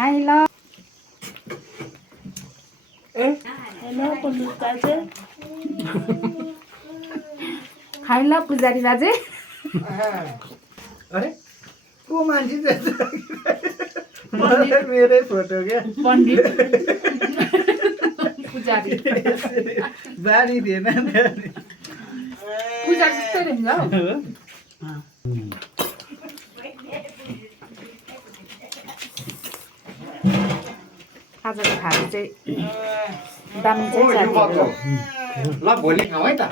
हाय ल hello police बाजे खाइ ल पुजारी बाजे अरे को मान्छे मेरै फोटो क्या पण्डित पुजारी बानी थिएन पुजारी जस्तै रहेछ हौ आजको खाजा चाहिँ दामी चाहिँ साथीहरु ल भोलि खाऊ है त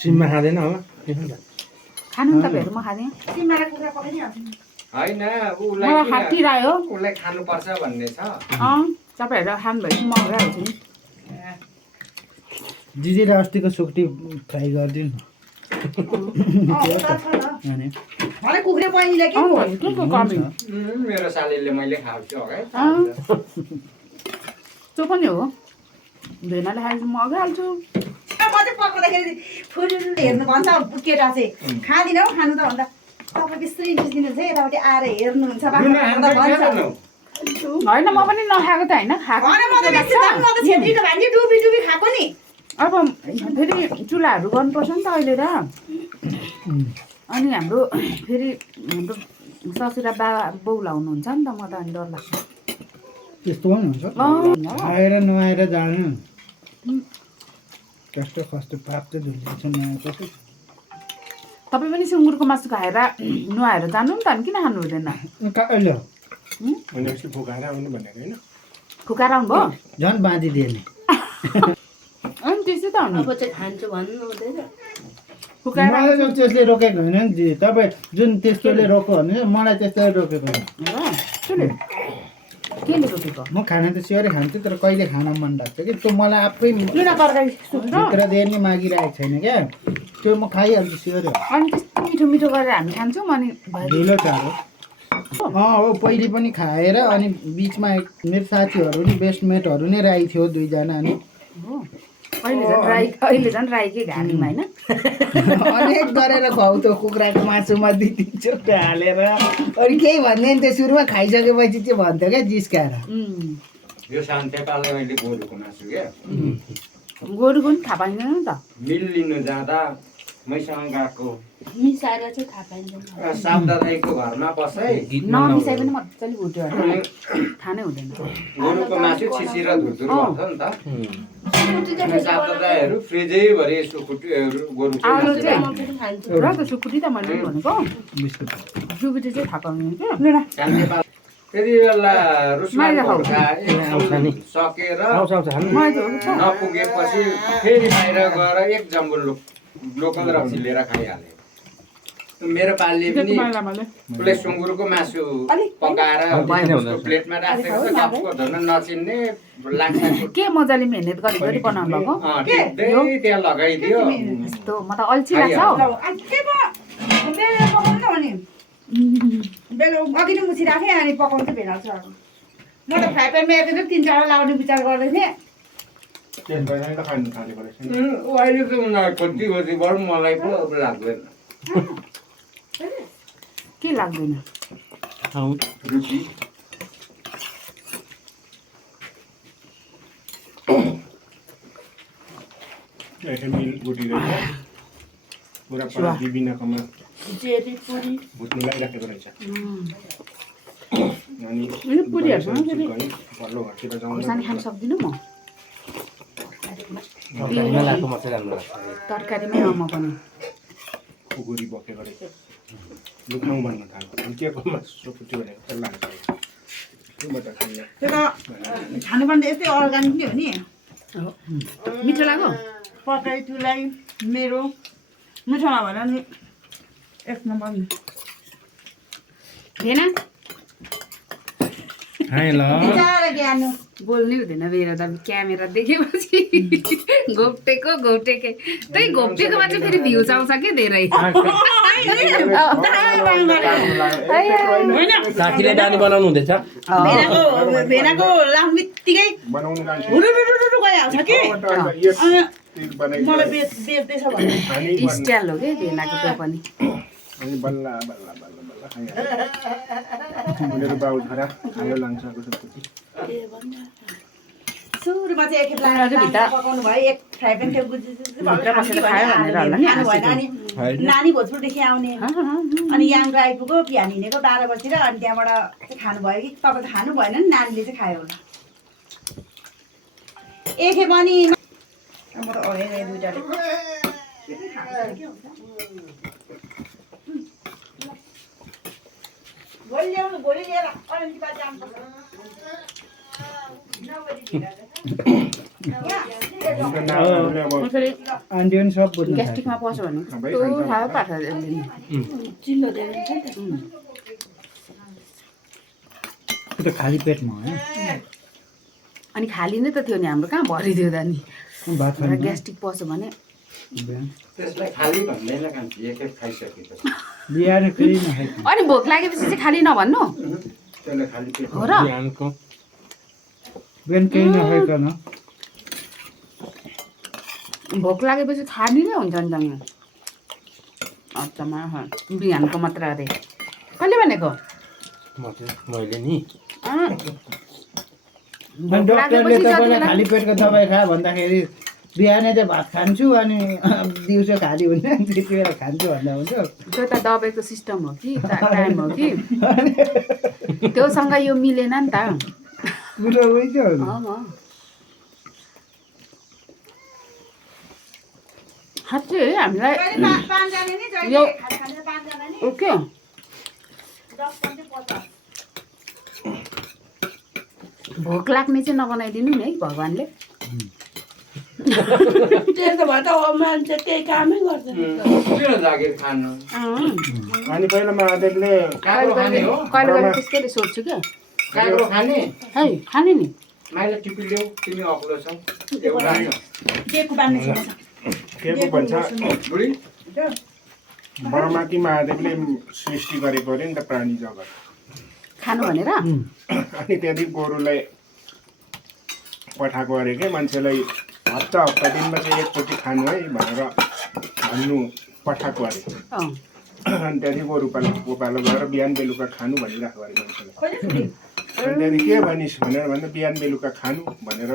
सिममा खाँदैन हो खानु नि तपाईँहरू म खाँदिन होइन मलाई खाटिरह्यो उसलाई खानुपर्छ भन्ने छ तपाईँहरू खानु भएपछि म गइहाल्छु नि दिदीले अस्तिको सुक्टी फ्राई गरिदिनु कुखुरा बहिनीले के के को कमी मेरो सालीले मैले खाउँछु है त्यो पनि हो भेनाले खाएपछि म गइहाल्छु मात्रै पकाउँदाखेरि फुरुरु हेर्नु भन्छ केटा चाहिँ खाँदिनँ हौ खानु त भन्दा तपाईँ त्यस्तै बुझिदिनुहुन्छ है यतापट्टि आएर हेर्नुहुन्छ होइन म पनि नखाएको त होइन खाएको छेत्रीको भान्जी डुबी डुबी खाएको नि अब फेरि चुल्हाहरू गर्नुपर्छ नि त अहिले र अनि हाम्रो फेरि हाम्रो ससुरा बाउला हुनुहुन्छ नि त म त अनि डर लाग्छ त्यस्तो पनि हुन्छ आएर नआएर जानु कस्तो कस्तो पाप चाहिँ धुलिन्छ नआएपछि तपाईँ पनि सुँगुरको मासु खाएर नुहाएर जानु नि त अनि किन खानु हुँदैन कहिले फुकाएर आउनु भनेको होइन फुकाएर आउनुभयो झन् बाँधिदिए नि अनि त्यसै त हुनु अब चाहिँ खान्छु भन्नु हुँदैन फुकाएर मलाई त त्यसले रोकेको होइन नि दिदी तपाईँ जुन त्यस्तोले रोक्यो भने मलाई त्यस्तोले रोकेको होइन केले रोकेको म खाना त स्योरै खान्छु तर कहिले खान मन लाग्छ कि त्यो मलाई आफै लुना तरकारी भित्र दिएर नि मागिरहेको छैन क्या त्यो म खाइहाल्छु स्योरै अनि त्यस्तो मिठो मिठो गरेर हामी खान्छौँ अनि ढिलो चारो हो पहिले पनि खाएर अनि बिचमा मेरो साथीहरू नि बेस्टमेटहरू नै राई थियो दुईजना अनि अहिले झन् राईकै घारीमा होइन अनेक गरेर खुवाउ त्यो कुखुराको मासुमा दुई तिन चोटो हालेर अनि केही भन्दैन त्यो सुरुमा खाइसकेपछि चाहिँ भन्थ्यो क्या जिस्काएर यो शान्तिपालले मैले गोरुको मासु क्या गोरुको पनि थाहा पाइँदैन नि त मिल लिनु जाँदा मैसँग गएको मिसाएर चाहिँ थाहा पाइँदैन साबदा दाईको घरमा बसै नमिसाइ पनि मजाले भुट्यो भने थाहा नै हुँदैन गोरुको मासु छिसी र धुर्धुर भन्छ नि त साबदा दाईहरू फ्रिजैभरि गोरुको आलु मासु चाहिँ र त सुकुटी त मैले पनि भनेको सुकुटी चाहिँ थाहा पाउँदैन क्या शान्तिपाल त्यति बेला रुसमान सकेर नपुगेपछि फेरि बाहिर गएर एक जम्बुल लोकल रक्सी लिएर खाइहाल्यो मेरो पालले पनि उसले सुँगुरको मासु पकाएर प्लेटमा राखेको छ कपको धुन नचिन्ने लाग्छ के मजाले मेहनत गरी गरी बनाउनु भएको त्यहाँ लगाइदियो यस्तो म त अल्छी लाग्छ हौ अघि नै मुछी राखेँ अनि पकाउनु चाहिँ भेनाल्छु अब म त फ्राई प्यानमा हेर्दै 3-4 लाउने विचार गर्दै थिएँ अहिले त उनीहरू खोजी मलाई पो अब लाग्दैन के लाग्दैन रुचि पुरा बिनाकोमा जेरी पुरी भुट्नु लागिराखेको रहेछ अनि पुरीहरूसँग फेरि पल्लो घरतिर खोर्सानी खान सक्दिनँ म तरकारीमै म पनि खुकुरी बोकेको रहेछ लुखाउँ भन्न थाल्यो अनि के को मासु फुट्यो भनेको त लाग्छ त्योबाट खाने त्यो त खानुपर्ने यस्तै अर्ग्यानिक नै हो नि मिठो लाग्यो पकाइ तुलाई मेरो मिठो नभएर नि एक नम्बर भेना हाय ल ज्ञान बोल्नै हुँदैन मेरो त क्यामेरा देखेपछि घोप्टेको घोप्टेकै त्यही घोप्टेकोमा चाहिँ फेरि भ्युज आउँछ क्या धेरै साथीले दानी बनाउनु हुँदैछ भेनाको लाम बित्तिकै बनाउनु जान्छ हुरुरुरुरु गइहाल्छ कि मलाई बेच्दैछ भने स्टाइल हो कि भेनाको त्यो पनि अनि बल्ल बल्ल बल्ल बल्ल खाइहाल्छ उनीहरू बाउ छोरा खायो लान्छ कसैपछि सुरुमा चाहिँ एकखेप लाएर पकाउनु भयो एक फ्राई प्यान थियो नानी भोजपुरदेखि आउने अनि यहाँबाट आइपुग्यो बिहान हिँडेको 12 बजीतिर अनि त्यहाँबाट चाहिँ खानुभयो कि तपाईँ त खानु भएन नि नानीले चाहिँ खायो होला एकखेप अनि म त दुइटाले भोलि ल्याउनु भोलि लिएर अलिकति जानुपर्छ आन्टी पनि सब बुझ्नु ग्यास्ट्रिकमा पस्यो भने कस्तो खायो पार्छ चिल्लो धेरै हुन्छ नि त खाली पेटमा हो अनि खाली नै त थियो नि हाम्रो कहाँ भरिदियो त नि भात खानु ग्यास्ट्रिक पस्यो भने त्यसलाई खाली भन्दैन कान्छी एकखेप खाइसकेपछि बिहान फेरि नखाइ अनि भोक लागेपछि चाहिँ खाली नभन्नु त्यसलाई खाली पेट हो र बिहानको बिहान केही नखाइकन भोक लागेपछि खाली नै हुन्छ नि त अचम्म बिहानको मात्र अरे कहिले भनेको मैले नि भोक डक्टरले लागेपछि तपाईँलाई जति खाली पेटको दबाई खा भन्दाखेरि बिहानै चाहिँ भात खान्छु अनि दिउँसो खाली हुन्छ त्यति बेला खान्छु भन्दा हुन्छ त्यो त दबाईको सिस्टम हो कि टाइम हो कि त्योसँग यो मिलेन नि त कुरो उही चाहिँ हो साँच्चै हामीलाई पाँचजना नि जहिले यो खाने पाँचजना नि ओके 10 50 भोक लाग्ने चाहिँ नबनाइदिनु नि है भगवान्ले त्यसो भए त मान्छे त्यही कामै गर्छ किन जागिर खानु अनि पहिला महादेवले काँक्रो खाने हो कहिले कहिले त्यस्तैले सोध्छु क्या काँक्रो खाने है खाने नि माइला टिपी ल्याऊ तिमी अग्लो छौ एउटा जेको बान्ने छ के पो भन्छ बुढी ब्रह्माकी महादेवले सृष्टि गरेको अरे नि त प्राणी जगत खानु भनेर अनि त्यहाँदेखि गोरुलाई पठाएको अरे के मान्छेलाई हप्ता दिनमा चाहिँ एकचोटि खानु है भनेर भन्नु पठाएको अरे अँ अनि त्यहाँदेखि गोरु गोपालो गएर बिहान बेलुका खानु भनिरहेको अरे मान्छेलाई अनि त्यहाँदेखि के भनिस् भनेर भन्दा बिहान बेलुका खानु भनेर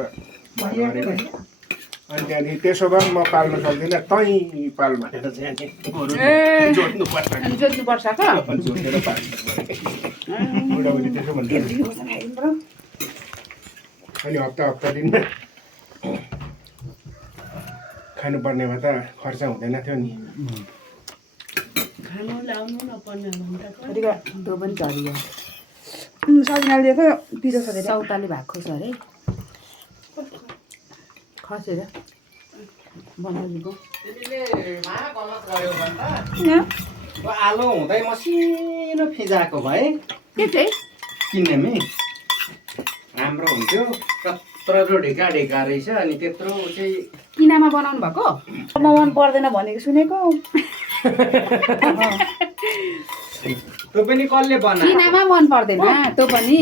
भन्नु अरे के अनि त्यहाँदेखि त्यसो भए म पाल्न सक्दिनँ तै पाल भनेर चाहिँ अनि गोरु जोत्नुपर्छ अनि जोत्नुपर्छ त अनि जोतेर पाल्नु बुढाबुढी त्यसो भन्छ अनि हप्ता दिनमा खानुपर्ने भए त खर्च हुँदैन थियो नि खानु लाउनु नपर्ने भन्दा त्यो पनि झरियो सजिनाले दिएको पिरो छ धेरै सौताले भएको छ अरे खसेर बनाइदिएको तिमीले गलत गर्यो भन्दा आलो हुँदै मसिनो फिजाएको भए के चाहिँ किन्नेमै राम्रो हुन्थ्यो त्यत्रो ढिका ढिका रहेछ अनि त्यत्रो चाहिँ किनामा बनाउनु भएको मन पर्दैन भनेको सुनेको त्यो पनि कसले बनायो किनामा मन पर्दैन त्यो पनि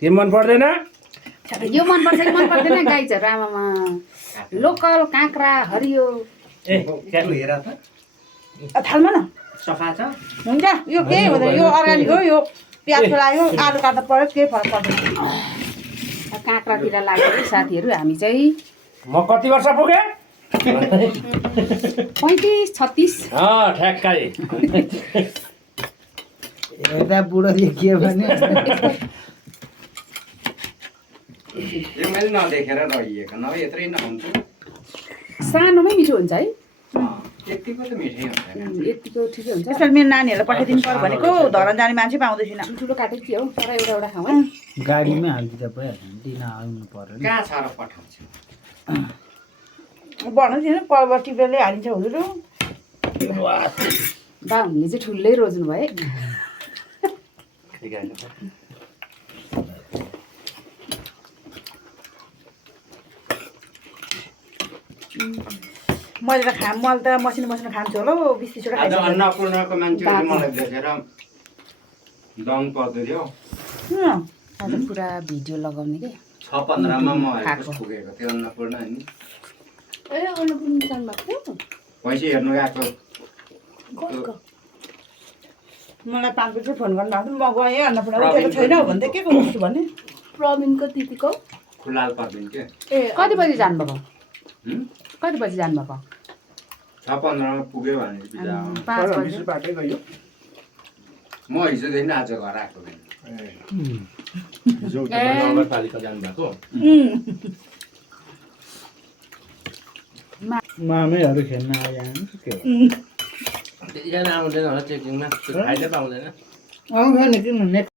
के मन पर्दैन यो मन पर्छ कि मन पर्दैन गाई छ आमामा लोकल काँक्रा हरियो हेर त थालमा न सफा छ हुन्छ यो केही हुँदैन यो अर्ग्यानिक हो यो प्याज लाग्यो आलु काट्दा पऱ्यो केही फरक पर्दैन काँक्रातिर लाग्यो साथीहरू हामी चाहिँ म कति वर्ष पुगेँ 35 36 ठ्याक्कै एउटा बुढोले के भने यो मैले नदेखेर रहिएको नभए यत्रै नहुन्थ्यो सानोमै मिठो हुन्छ है यतिको त मिठै हुन्छ यतिको ठिकै हुन्छ त्यसमा मेरो नानीहरूलाई पठाइदिनु पर्यो भनेको धरान जाने मान्छे पाउँदैछिन ठुल्ठुलो काटेको थियो तर एउटा एउटा खाउँ है गाडीमै हालिदिँदा भइहाल्छ नि दिन आउनु पर्यो नि कहाँ छ र पठाउँछु भन्नु पर्व टिपेरले हालिन्छ हुँदो बा हुनेले चाहिँ ठुलै रोज्नु भयो मैले त मैले त मसिनो मसिनो खान्छु होला 20-30 वटा आज खाइसकेँ अन्नपूर्णको मान्छेले मलाई देखेर दङ पर्दै थियो आज पुरा भिडियो लगाउने के 6-15 मा म पुगेको थियो अन्नपूर्ण अनि ए अन्नपूर्ण जानु भएको पैसा हेर्नु गएको मलाई 5 बजी फोन गर्नुभएको थियो म गएँ अन्नपूर्ण उठेको छैन भन्दै के गर्छु भने प्रवीणको दिदीको खुलाल पर्दिन के ए कति बजी जानुभएको हुँ? कति बजी जानुभएको 6:15 पुग्यो भने बिदा 5 बजी बाटै गयो म हिजोदेखि आज घर आएको छैन हिजो नगरपालिका जानुभएको मामेहरू खेल्न आयो के त्यतिजना आउँदैन होला चेकिङमा खाइले पाउँदैन आउँछ नि किन नेक्स्ट